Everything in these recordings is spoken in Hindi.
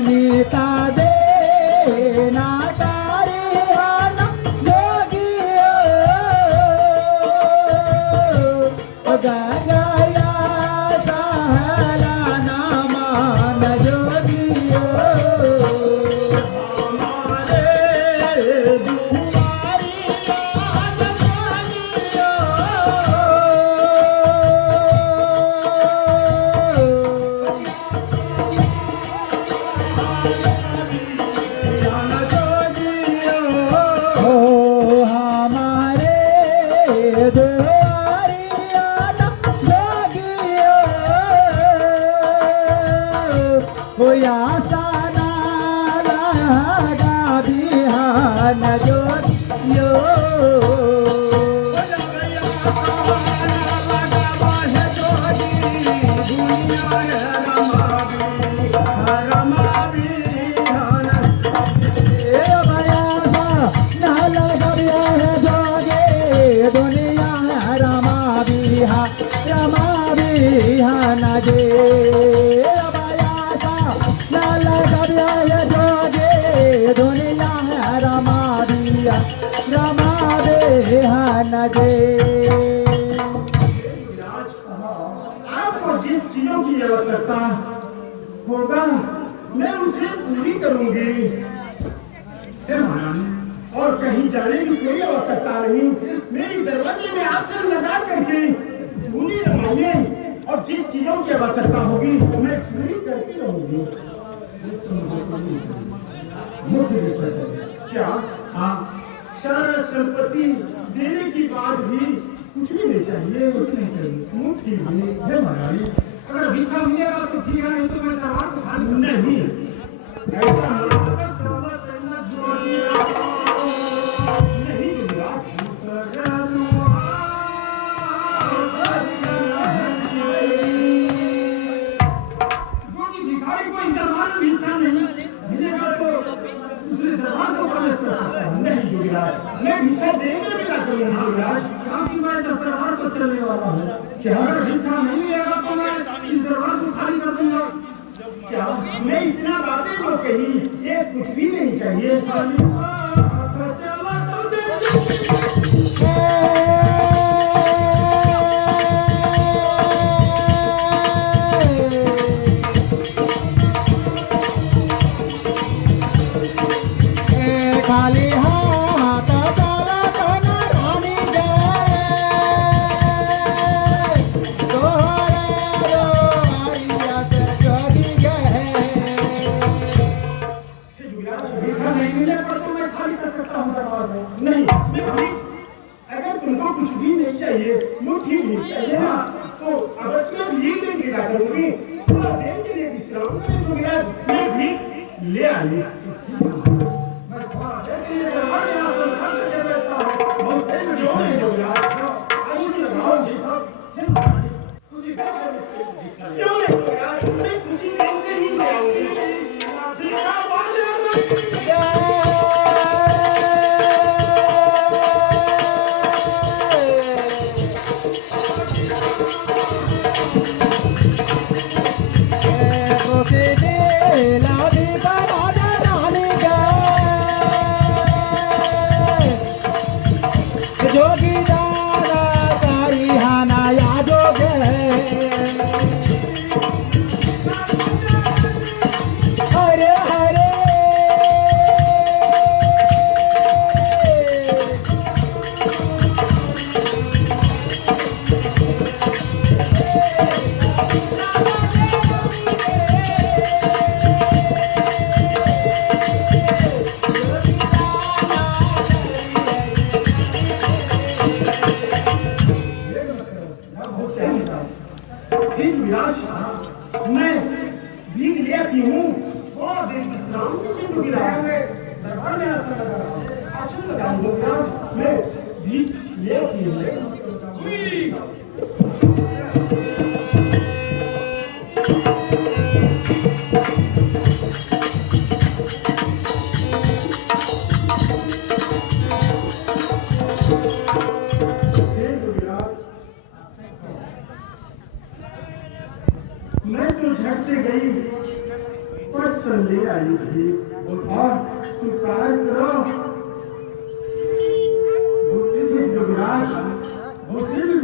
नीता दे ना तारियाना जोगियो गया सहला नामान जोगियो आपको जिस चीजों की आवश्यकता होगा मैं उसे पूरी करूंगी। और कहीं जाने की कोई आवश्यकता नहीं। मेरी दरवाजे में आसन लगा करके धूनी रमाइए और जिस चीजों की आवश्यकता होगी मैं पूरी करती रहूंगी। मुख्य विषय क्या? हाँ, सारा संपत्ति देने की बात भी कुछ भी नहीं चाहिए, कुछ नहीं चाहिए। मुट्ठी भी है महारानी। अगर भिक्षा मिलेगा तो ठीक है, नहीं तो मैं दरबार को खाली नहीं। ऐसा नहीं जो भिखारी को इस दरबार में भिक्षा नहीं मिलेगा तो दूसरे दरबार को प्रवेश कर सकता है। नहीं युवराज, मैं भिक्षा देकर भी ना करूँगा युवराज, क्योंकि मैं इस दरबार को चलने वाला हूँ। क्या अगर भिक्षा नहीं मिलेगा तो मैं इस दरबार को खाली कर दूंगा। क्या मैं इतना बातें जो कही ये कुछ भी नहीं चाहिए। खाली हाथ रानी नहीं, अगर तुमको कुछ भी नहीं चाहिए, मुट्ठी भी चाहिए ना, तो अवश्य मैं भीख दे विदा करूंगी। थोड़ा देर के लिए विश्राम करें तो विराज मैं भीख ले आई। मैं थोड़ा देर के लिए दरबार में आसन लगा करके बैठता हूँ। बहुत देर में क्यों नहीं हो विराज? आइए लगाओ क्यों नहीं हो विराज? मैं खुशी दिल से ही ले आऊंगी। मैं भीख ले आती हूँ। थोड़ा देर विश्राम दरबार में आसन लगा रहा हूँ। आसन लगाऊंगा मैं भीख ले आती हूँ। मैं तो झट से गई पर्सन ले आई थी और स्वीकार करो जोगिराज मुझसे भी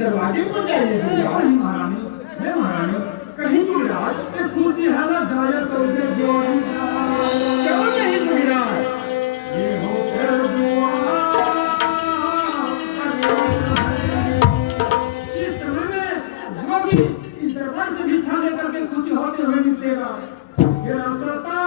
दरवाजे को जाइए महारानी है महारानी कहीं युवराज खुशी है ना जाए तो चलो नहीं युवराज ये हो कर दुआ इस समय में जो भी इस दरबार से भिक्षा लेकर के खुशी होते हुए निकलेगा ये रास्ता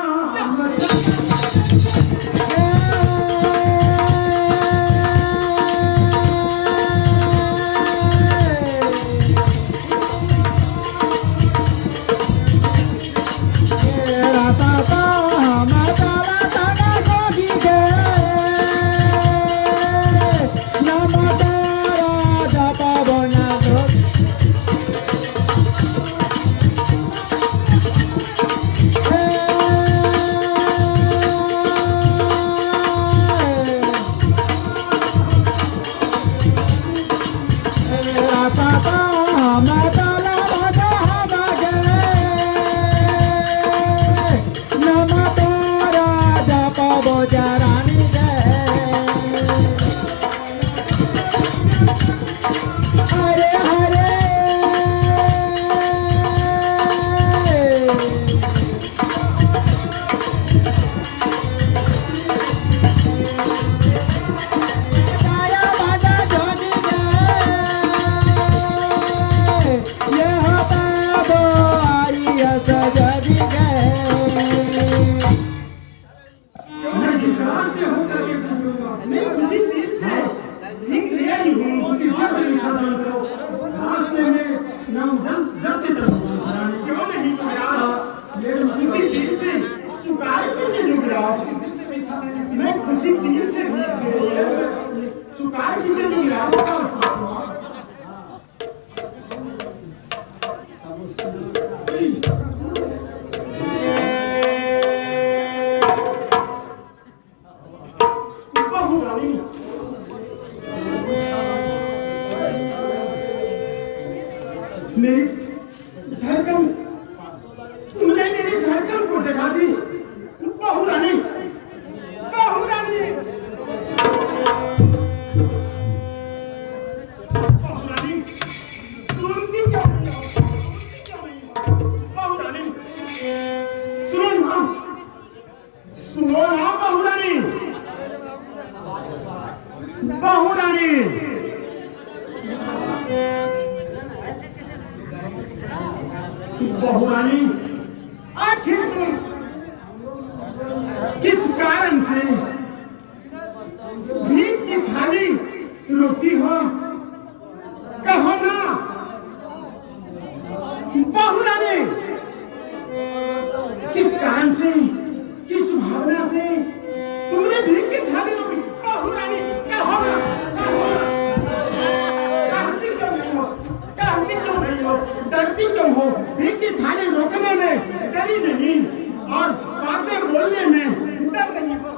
मेरी धड़कन, तुमने मेरी धड़कन को जगा दी। बहू रानी, बहू रानी, बहू रानी, सुनती क्यों नहीं हो? बहू रानी, सुनो ना, सुनो ना बहू रानी, बहू रानी। बहू रानी, आखिर तुम किस कारण से भीख की थाली रोती हो? कहो ना बहू रानी, किस कारण से, किस भावना से तुमने भीख की थाली रोकी? बहू रानी, कहो ना, कहो ना। कहती क्यों नहीं हो? कहती क्यों नहीं हो? डरती क्यों हो? भीख की थाली रोकने में डरी नहीं और बातें बोलने में डर रही हो,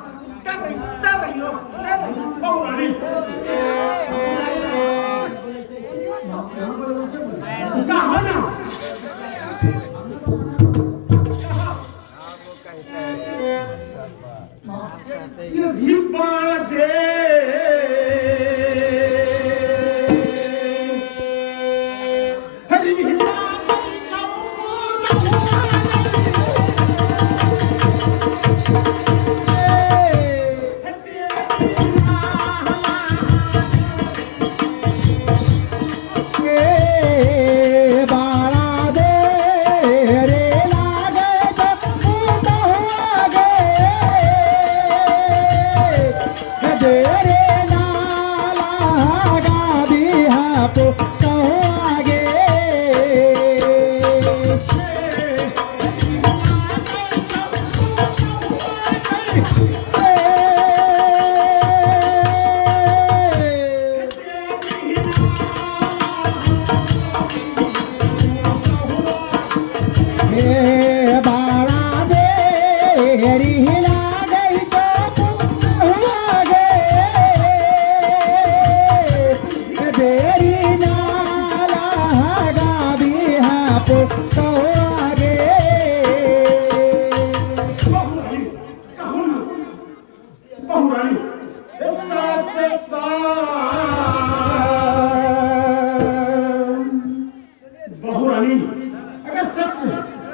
डर रही हो, डर रही हो। बहू रानी, कहो ना, ये भी बात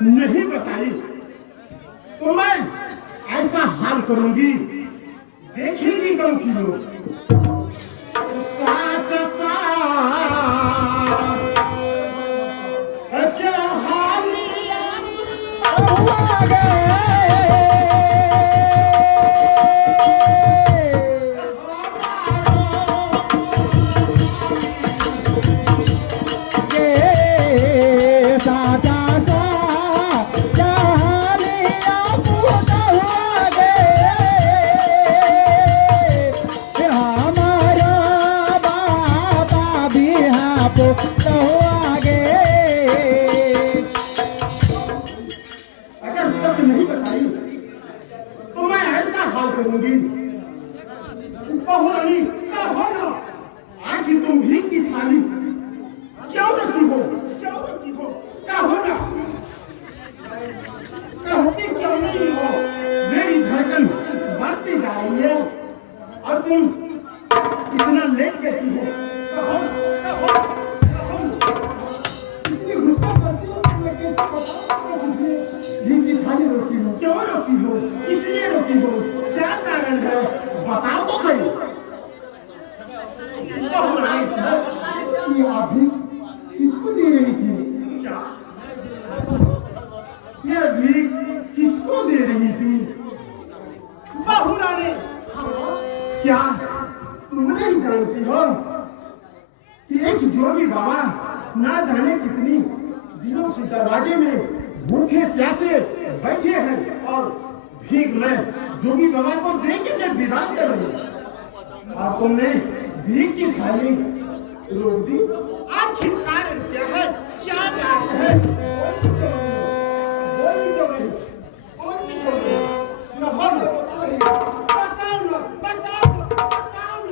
नहीं बताई तो मैं ऐसा हाल करूंगी, देखेंगी गांव की लोग। साच नहीं बताई तो मैं ऐसा हाल करूंगी। बहू रानी, क्या हो ना, आखिर तुम भीख की थाली क्यों रखी हो? क्यों रखी हो? क्या हो ना, कहती क्यों नहीं हो? मेरी धड़कन बढ़ती जा रही है और तुम इतना लेट करती हो। कहो ना, कहो, कहो ना। इतनी गुस्सा करती हो, मैं कैसे बताऊं? भीख की थाली रोकी हो? क्यों रोकी हो? इसलिए रोकी हो? क्या कारण है? बताओ तो सही। ये आप भी किसको दे रही थी? क्या ये भीख किसको दे रही थी? बहू रानी, क्या तुम नहीं जानती हो कि एक जोगी बाबा ना जाने कितनी दिनों से दरवाजे में भूखे प्यासे बैठे हैं और भीख में जोगी बाबा को देख के विदा कर रही और तुमने भीख की थाली रोक दी। आखिर कारण क्या है? क्या बात है? बोली तो नहीं, बोली तो नहीं। न हो न, बताओ न, बताओ न, बताओ न।